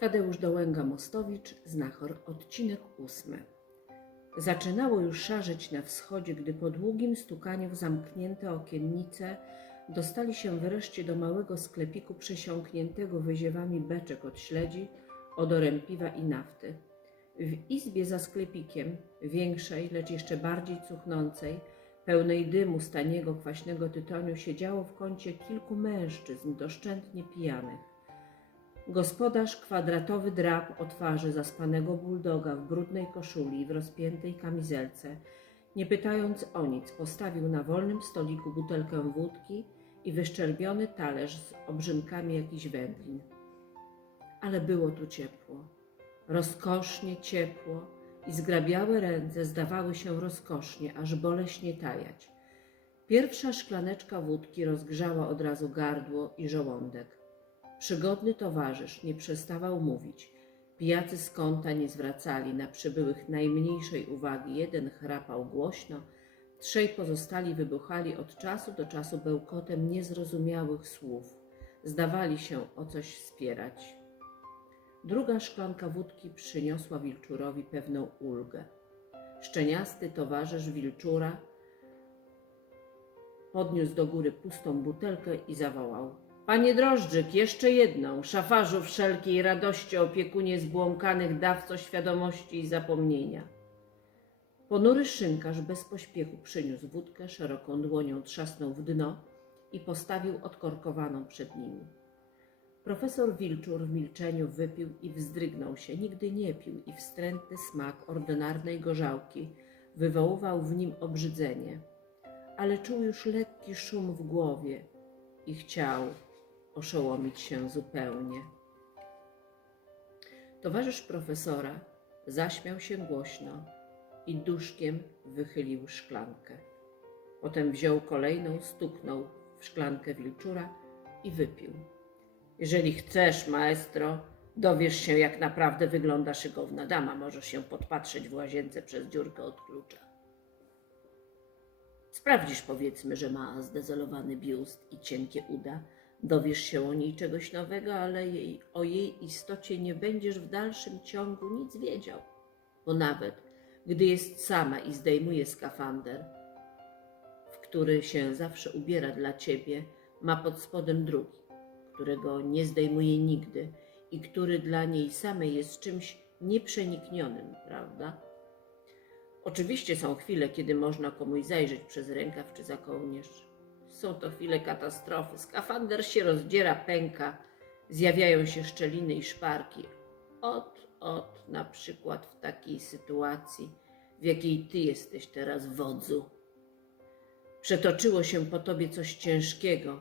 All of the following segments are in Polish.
Tadeusz Dołęga-Mostowicz, Znachor, odcinek ósmy. Zaczynało już szarzyć na wschodzie, gdy po długim stukaniu w zamknięte okiennice dostali się wreszcie do małego sklepiku przesiąkniętego wyziewami beczek od śledzi, odorem piwa i nafty. W izbie za sklepikiem, większej, lecz jeszcze bardziej cuchnącej, pełnej dymu z taniego, kwaśnego tytoniu, siedziało w kącie kilku mężczyzn doszczętnie pijanych. Gospodarz, kwadratowy drap o twarzy zaspanego buldoga w brudnej koszuli i w rozpiętej kamizelce, nie pytając o nic, postawił na wolnym stoliku butelkę wódki i wyszczerbiony talerz z obrzynkami jakichś wędlin. Ale było tu ciepło, rozkosznie ciepło i zgrabiałe ręce zdawały się rozkosznie, aż boleśnie tajać. Pierwsza szklaneczka wódki rozgrzała od razu gardło i żołądek. Przygodny towarzysz nie przestawał mówić. Pijacy z kąta nie zwracali na przybyłych najmniejszej uwagi. Jeden chrapał głośno, trzej pozostali wybuchali od czasu do czasu bełkotem niezrozumiałych słów. Zdawali się o coś spierać. Druga szklanka wódki przyniosła Wilczurowi pewną ulgę. Szczeniasty towarzysz Wilczura podniósł do góry pustą butelkę i zawołał – Panie Drożdżyk, jeszcze jedną, szafarzu wszelkiej radości, opiekunie zbłąkanych dawco świadomości i zapomnienia. Ponury szynkarz bez pośpiechu przyniósł wódkę, szeroką dłonią trzasnął w dno i postawił odkorkowaną przed nimi. Profesor Wilczur w milczeniu wypił i wzdrygnął się. Nigdy nie pił i wstrętny smak ordynarnej gorzałki wywoływał w nim obrzydzenie. Ale czuł już lekki szum w głowie i chciał oszołomić się zupełnie. Towarzysz profesora zaśmiał się głośno i duszkiem wychylił szklankę. Potem wziął kolejną, stuknął w szklankę wilczura i wypił. Jeżeli chcesz, maestro, dowiesz się, jak naprawdę wygląda szykowna dama. Możesz się podpatrzeć w łazience przez dziurkę od klucza. Sprawdzisz, powiedzmy, że ma zdezolowany biust i cienkie uda. Dowiesz się o niej czegoś nowego, ale jej, o jej istocie nie będziesz w dalszym ciągu nic wiedział. Bo nawet gdy jest sama i zdejmuje skafander, w który się zawsze ubiera dla ciebie, ma pod spodem drugi, którego nie zdejmuje nigdy i który dla niej samej jest czymś nieprzeniknionym, prawda? Oczywiście są chwile, kiedy można komuś zajrzeć przez rękaw czy za kołnierz. Są to chwile katastrofy. Skafander się rozdziera, pęka, zjawiają się szczeliny i szparki. Ot, ot, na przykład w takiej sytuacji, w jakiej ty jesteś teraz, wodzu. Przetoczyło się po tobie coś ciężkiego.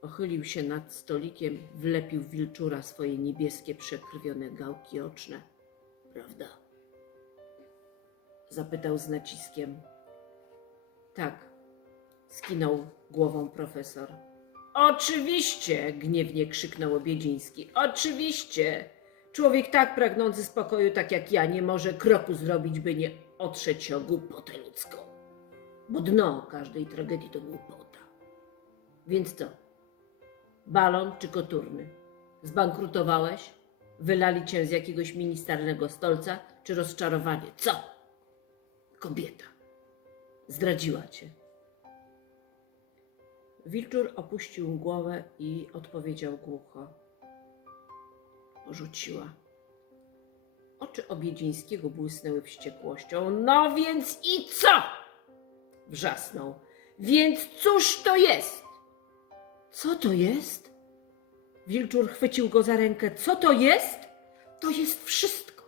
Pochylił się nad stolikiem, wlepił wilczura swoje niebieskie, przekrwione gałki oczne. Prawda? Zapytał z naciskiem. Tak, skinął głową profesor. Oczywiście, gniewnie krzyknął Obiedziński. Oczywiście. Człowiek tak pragnący spokoju, tak jak ja, nie może kroku zrobić, by nie otrzeć się o głupotę ludzką. Bo dno każdej tragedii to głupota. Więc co? Balon czy koturny? Zbankrutowałeś? Wylali cię z jakiegoś ministarnego stolca? Czy rozczarowanie? Co? Kobieta. Zdradziła cię. Wilczur opuścił głowę i odpowiedział głucho. Porzuciła. Oczy Obiedzińskiego błysnęły wściekłością. No więc i co? Wrzasnął. Więc cóż to jest? Co to jest? Wilczur chwycił go za rękę. Co to jest? To jest wszystko.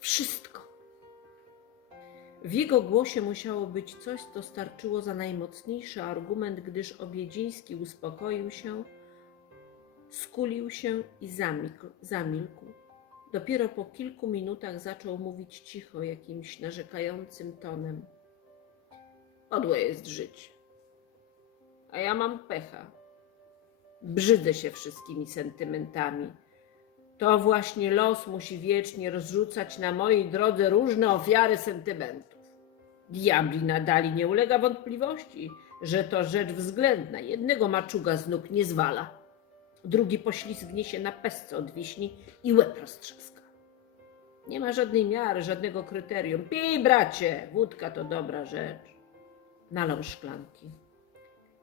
Wszystko. W jego głosie musiało być coś, co starczyło za najmocniejszy argument, gdyż Obiedziński uspokoił się, skulił się i zamilkł. zamilkł. Dopiero po kilku minutach zaczął mówić cicho, jakimś narzekającym tonem. Podłe jest żyć. A ja mam pecha. Brzydzę się wszystkimi sentymentami. To właśnie los musi wiecznie rozrzucać na mojej drodze różne ofiary sentymentów. Diabli nadali nie ulega wątpliwości, że to rzecz względna. Jednego maczuga z nóg nie zwala. drugi poślizgnie się na pestce od wiśni i łeb roztrzaska. Nie ma żadnej miary, żadnego kryterium. Pij, bracie, wódka to dobra rzecz. Nalał szklanki.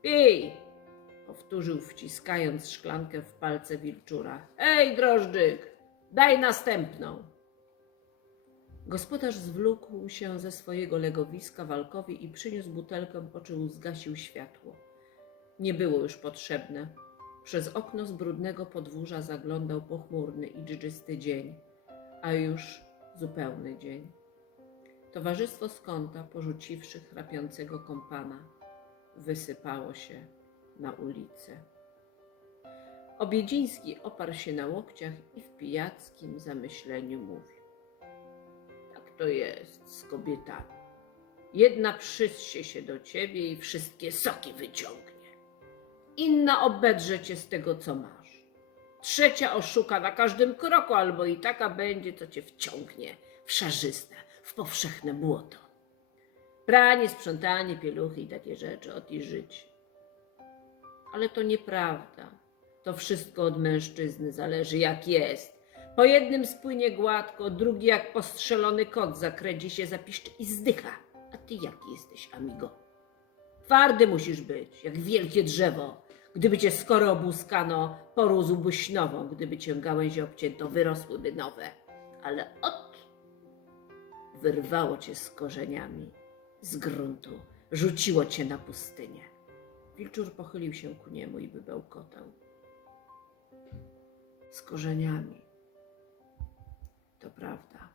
Pij, powtórzył wciskając szklankę w palce wilczura. Ej, drożdżyk, daj następną. Gospodarz zwlókł się ze swojego legowiska walkowi i przyniósł butelkę, po czym zgasił światło. Nie było już potrzebne. Przez okno z brudnego podwórza zaglądał pochmurny i dżdżysty dzień, a już zupełny dzień. Towarzystwo z kąta, porzuciwszy chrapiącego kompana, wysypało się na ulicę. Obiedziński oparł się na łokciach i w pijackim zamyśleniu mówił. To jest z kobietami. Jedna przyssie się do ciebie i wszystkie soki wyciągnie. Inna obedrze cię z tego, co masz. Trzecia oszuka na każdym kroku, albo i taka będzie, co cię wciągnie w w powszechne błoto. Pranie, sprzątanie, pieluchy i takie rzeczy, od i żyć. Ale to nieprawda. To wszystko od mężczyzny zależy, jak jest. Po jednym spłynie gładko, drugi jak postrzelony kot zakręci się, zapiszczy i zdycha. A ty jaki jesteś, amigo? Twardy musisz być, jak wielkie drzewo. Gdyby cię skoro obuskano, porósłbyś nową. Gdyby cię gałęzie obcięto, wyrosłyby nowe. Ale ot, wyrwało cię z korzeniami, z gruntu, rzuciło cię na pustynię. Wilczur pochylił się ku niemu i wybełkotał. Z korzeniami. To prawda.